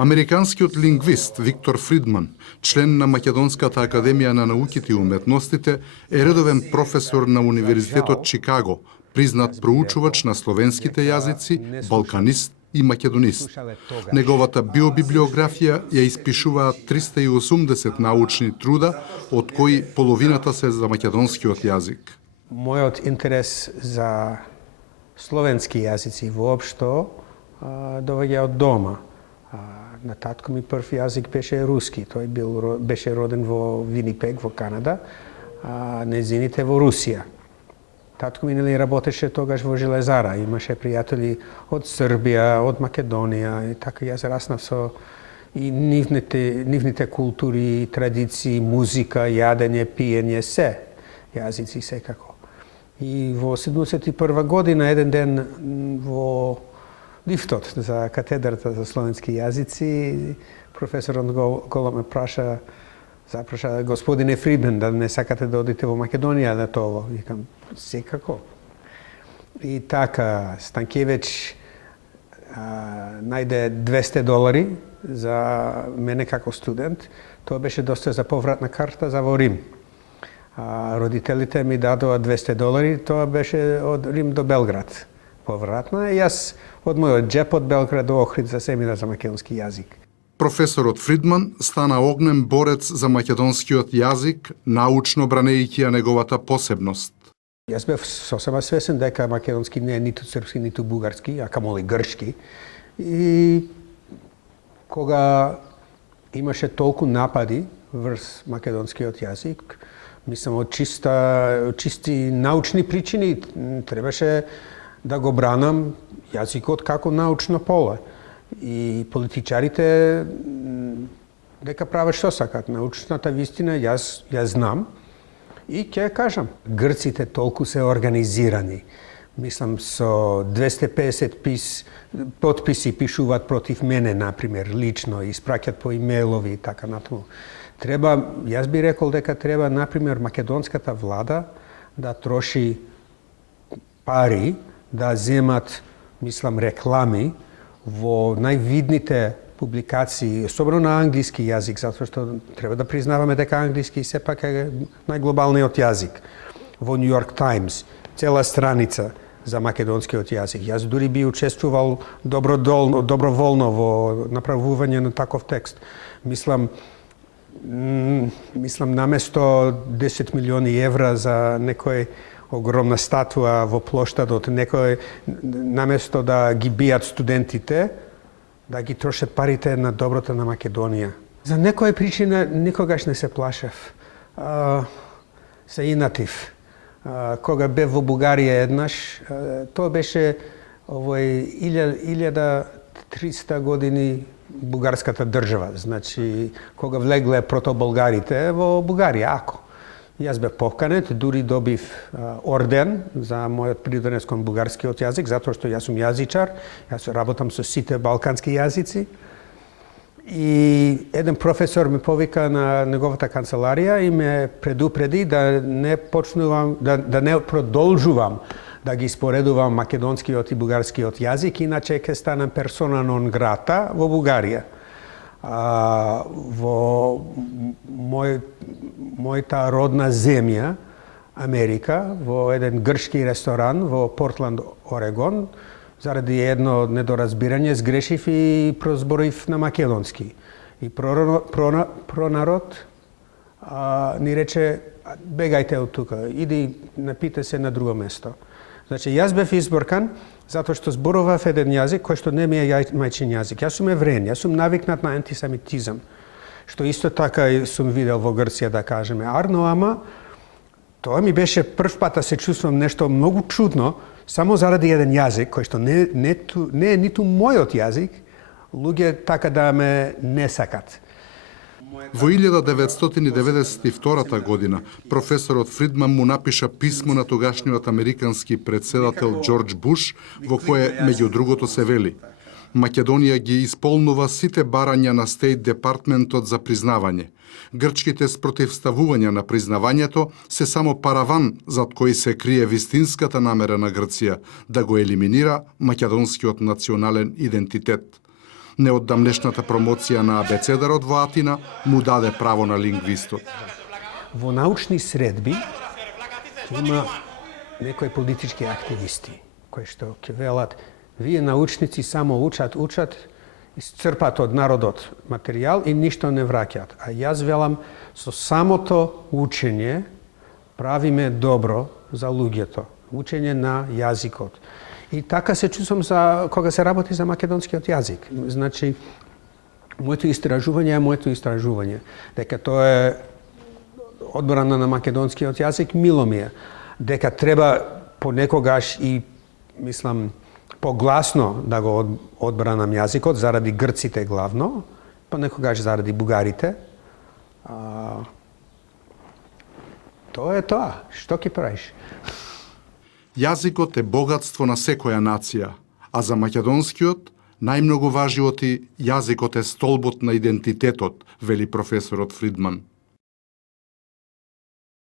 Американскиот лингвист Виктор Фридман, член на Македонската академија на науките и уметностите, е редовен професор на Универзитетот Чикаго, признат проучувач на словенските јазици, балканист и македонист. Неговата биобиблиографија ја испишуваат 380 научни труда, од кои половината се за македонскиот јазик. Мојот интерес за словенски јазици воопшто доваѓа од дома. На татко ми прв јазик беше руски. Тој беше роден во Винипег, во Канада, а незините во Русија. Татко ми работеше тогаш во железара. Имаше пријатели од Србија, од Македонија и така јас раснав со и нивните култури, традиции, музика, јадење, пиење, се јазици секако. И во 71 година еден ден во лифтот за катедрата за словенски јазици, професорот голо ме запраша господине Фридман, да не сакате да одите во Македонија на тоа. Викам, секако. И така, Станкевич најде $200 за мене како студент. Тоа беше доста за повратна карта за во Рим. Родителите ми дадоа $200, тоа беше од Рим до Белград. Повратна, и јас од мојот джеп од Белград до Охрид за семинар за македонски јазик. Професорот Фридман стана огнен борец за македонскиот јазик, научно бранејќи ја неговата посебност. Јас бев сосема свесен дека македонски не е ниту српски, ниту бугарски, а камоли грчки. И кога имаше толку напади врз македонскиот јазик, мислам од чисти научни причини, требаше да го бранам јазикот како научно поле. И политичарите дека прават што сакат. Научната вистина јас знам и ќе кажам. Грците толку се организирани. Мислам со 250 потписи пишуваат против мене, например, лично, испраќат по имејлови и така натаму. Јас би рекол дека треба, например, македонската влада да троши пари, да земат, мислам, реклами во највидните публикации, особено на англиски јазик, затоа што треба да признаваме дека англиски сепак е најглобалниот јазик. Во New York Times, цела страница за македонскиот јазик. Јас дури би учествувал доброволно во направување на таков текст. Мислам наместо 10 милиони евра за некој огромна статуа во плоштадот, наместо да ги бијат студентите, да ги трошат парите на доброто на Македонија. За некоја причина никогаш не се плашев. Се инатив. Кога бев во Бугарија еднаш, тоа беше 1300 години бугарската држава. Значи, кога влегле протоболгарите во Бугарија, ако. Јас бев поканет, дури добив орден за мојот придонес кон бугарскиот јазик, затоа што јас сум јазичар, јас работам со сите балкански јазици. И еден професор ме повика на неговата канцеларија и ме предупреди да не продолжувам да ги споредувам македонскиот и бугарскиот јазик, иначе ќе станам персона нон грата во Бугарија. Во мојата родна земја, Америка, во еден грчки ресторан во Портланд, Орегон, заради едно недоразбирање сгрешив и прозборив на македонски. И пронарод ни рече, бегајте од тука, иди напите се на друго место. Значи, јас бев изборкан затоа што зборував еден јазик кој што не ми е мајчин јазик. Јас сум евреен, јас сум навикнат на антисемитизам, што исто така сум видел во Грција, да кажеме. Ама тоа ми беше прв пат да се чувствам нешто многу чудно, само заради еден јазик кој што не е ниту мојот јазик, луѓе така да ме не сакат. Во 1992 година професорот Фридман му напиша писмо на тогашниот американски председател Џорџ Буш, во кое меѓу другото се вели: Македонија ги исполнува сите барања на Стейт Департментот за признавање. Грчките спротивставувања на признавањето се само параван зад кој се крие вистинската намера на Грција да го елиминира македонскиот национален идентитет. Неодамнешната промоција на абецедарот во Атина му даде право на лингвистот. Во научни средби има некои политички активисти кои што ќе велат вие научници само учат, исцрпат од народот материјал и ништо не враќаат. А јас велам со самото учење правиме добро за луѓето. Учење на јазикот. И така се чувствам кога се работи за македонскиот јазик. Значи, моето истражување, дека тоа е одбрана на македонскиот јазик, мило ми е. Дека треба понекогаш и, мислам, погласно да го одбранам јазикот, заради грците главно, понекогаш заради бугарите. Тоа е тоа. Што ќе правиш? Јазикот е богатство на секоја нација, а за македонскиот најмногу важи оти јазикот е столбот на идентитетот, вели професорот Фридман.